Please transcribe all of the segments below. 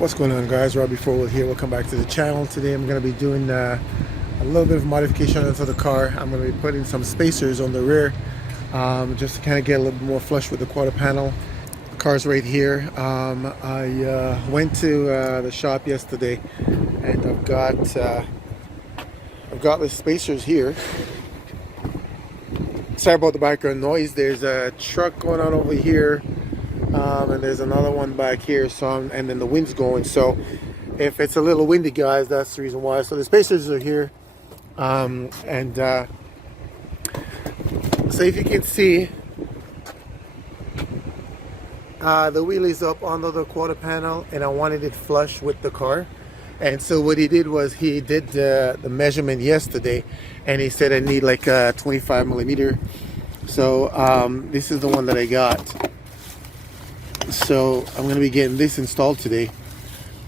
What's going on, guys? Robbie Forward here. Welcome back to the channel. Today I'm going to be doing a little bit of modification onto the car. I'm going to be putting some spacers on the rear, just to kind of get a little bit more flush with the quarter panel. The car's right here. I went to the shop yesterday, and I've got the spacers here. Sorry about the background noise. There's a truck going on over here. And there's another one back here, and then the wind's going, so if it's a little windy, guys, that's the reason why. So the spacers are here, so if you can see, the wheel is up under the quarter panel, and I wanted it flush with the car. And so what he did was he did the measurement yesterday, and he said I need like a 25 millimeter. So this is the one that I got. So I'm going to be getting this installed today.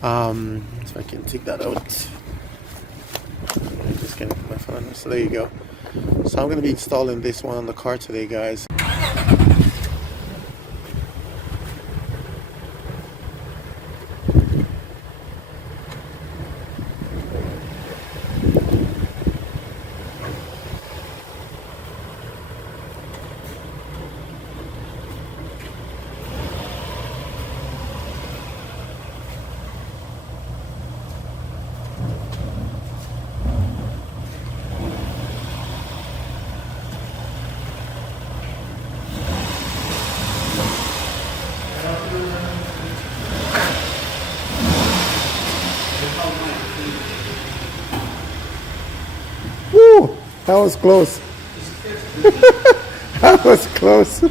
So I can take that out. I'm just getting my phone. So there you go. So I'm going to be installing this one on the car today, guys. Woo! That was close. That was close.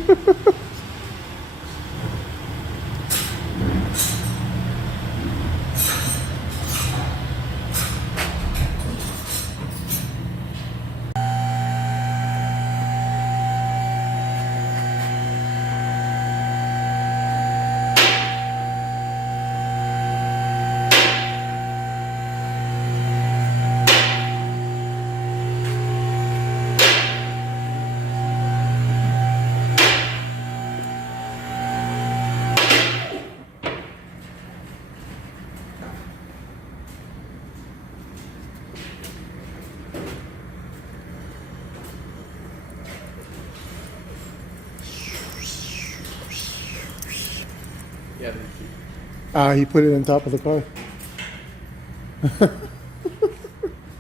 He put it on top of the car.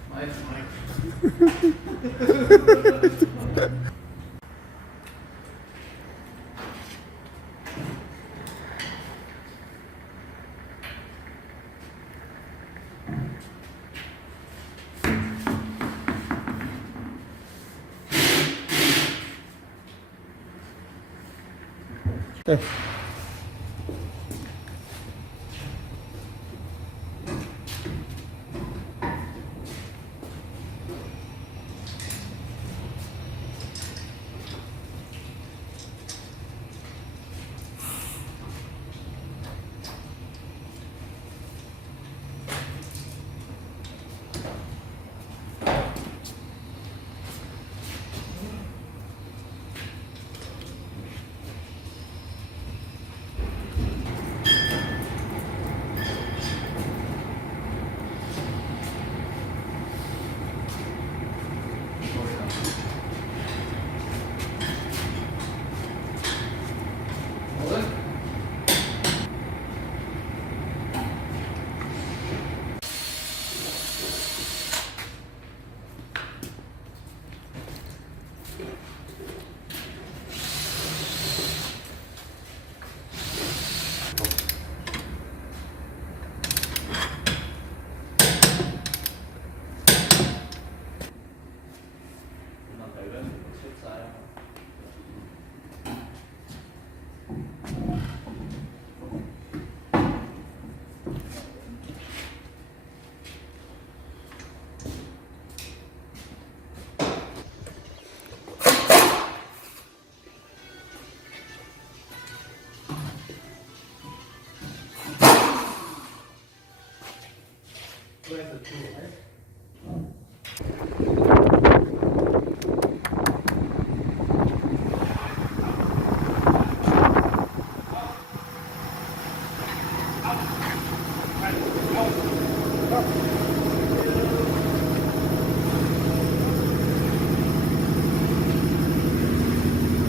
Mine's mine. Okay.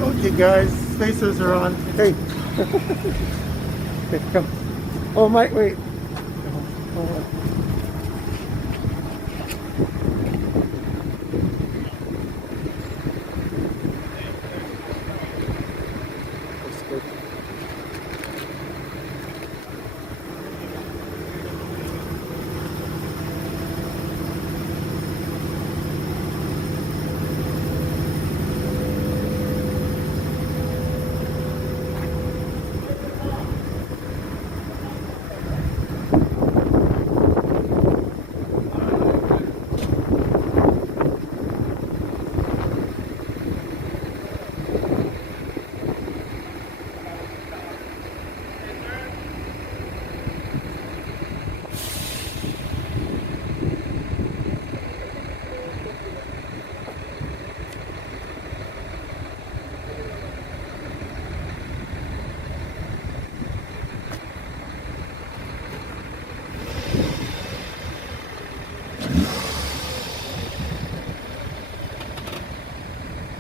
Okay, guys, spacers are on. Hey, hey, come. Oh, Mike, wait. Hold on. That's good.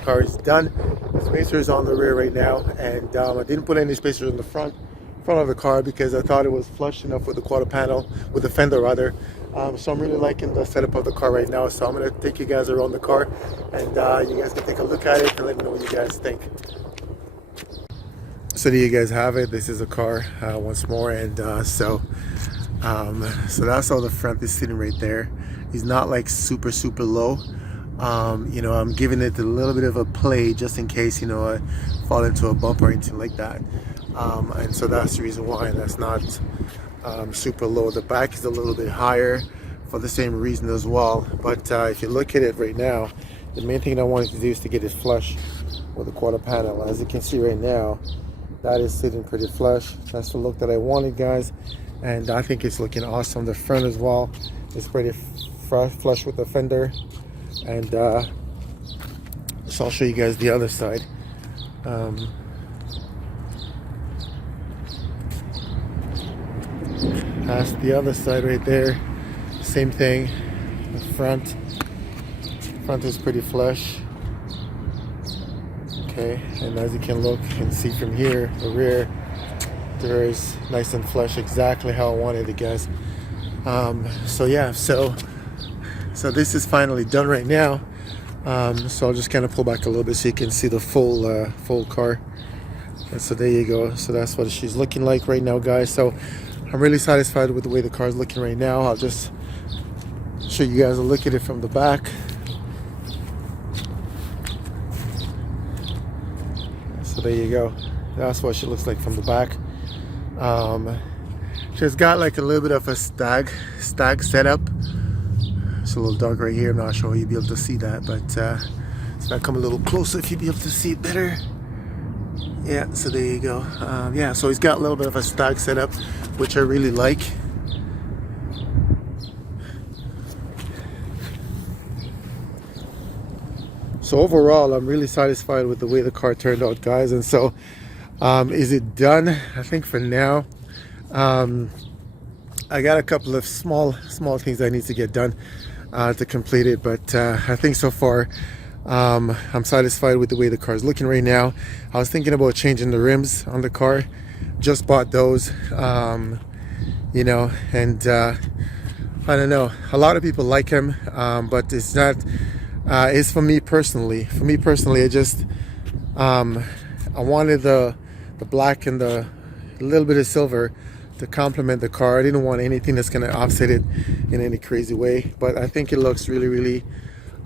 Car is done. The spacer is on the rear right now, and I didn't put any spacers in the front of the car because I thought it was flush enough with the quarter panel, with the fender rather. So I'm really liking the setup of the car right now. So I'm gonna take you guys around the car, and you guys can take a look at it and let me know what you guys think. So there you guys have it. This is a car once more, and so that's how the front is sitting right there. He's not like super low. You know, I'm giving it a little bit of a play just in case, you know, I fall into a bump or anything like that. And so that's the reason why that's not super low. The back is a little bit higher for the same reason as well. But if you look at it right now, the main thing I wanted to do is to get it flush with the quarter panel. As you can see right now, that is sitting pretty flush. That's the look that I wanted, guys. And I think it's looking awesome. The front as well is pretty flush with the fender. And so I'll show you guys the other side. That's the other side right there. Same thing. The front is pretty flush. Okay, and as you can look and see from here, the rear there is nice and flush, exactly how I wanted it, guys. So yeah, so this is finally done right now. So I'll just kind of pull back a little bit so you can see the full car. And so there you go. So that's what she's looking like right now, guys. So I'm really satisfied with the way the car is looking right now. I'll just show you guys a look at it from the back. So there you go. That's what she looks like from the back. She's got like a little bit of a stag setup. It's a little dark right here. I'm not sure you'll be able to see that, but so I'll come a little closer if you'll be able to see it better. Yeah, so there you go. Yeah, so he's got a little bit of a stag setup, which I really like. So overall, I'm really satisfied with the way the car turned out, guys. And so, is it done? I think for now, I got a couple of small things I need to get done to complete it. But I think so far, I'm satisfied with the way the car is looking right now. I was thinking about changing the rims on the car. Just bought those, you know, and I don't know. A lot of people like him, but it's not. It's for me personally. For me personally, I just I wanted the black and the little bit of silver to complement the car. I didn't want anything that's going to offset it in any crazy way. But I think it looks really.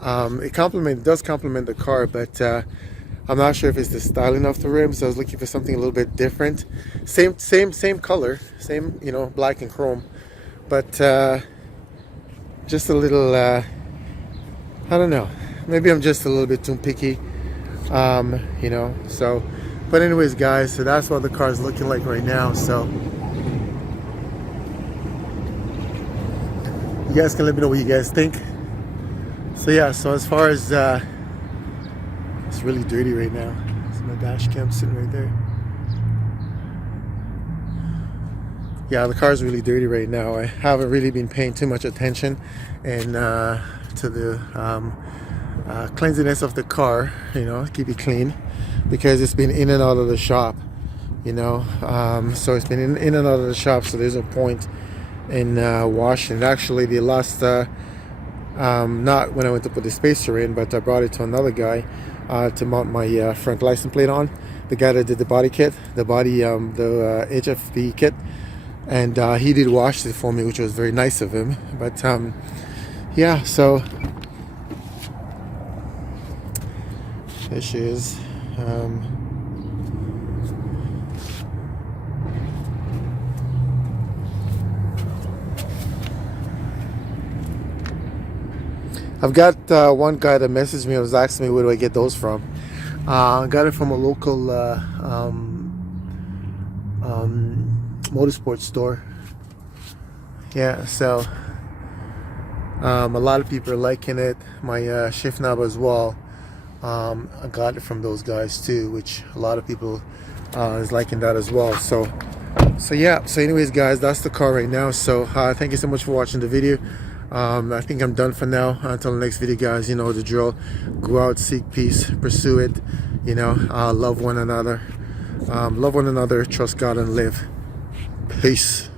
It does complement the car, but I'm not sure if it's the styling of the rims. I was looking for something a little bit different. Same color, same, you know, black and chrome, but just a little. I don't know. Maybe I'm just a little bit too picky, you know. So, but anyways, guys. So that's what the car is looking like right now. So you guys can let me know what you guys think. So yeah, so as far as it's really dirty right now. So my dash cam sitting right there. yeah, the car is really dirty right now. I haven't really been paying too much attention and to the cleanliness of the car, you know, keep it clean, because it's been in and out of the shop, you know. So it's been in and out of the shop, so there's no point in washing. Actually, the last not when I went to put the spacer in, but I brought it to another guy to mount my front license plate on. The guy that did the body kit, the HFB kit, and he did wash it for me, which was very nice of him. But yeah, so there she is. I've got one guy that messaged me and was asking me where do I get those from. I got it from a local motorsports store. Yeah, so a lot of people are liking it. My shift knob as well. I got it from those guys too, which a lot of people is liking that as well. So yeah. So anyways, guys, that's the car right now. So thank you so much for watching the video. I think I'm done for now. Until the next video, guys, you know the drill. Go out, seek peace, pursue it, you know, love one another, trust God and live. Peace.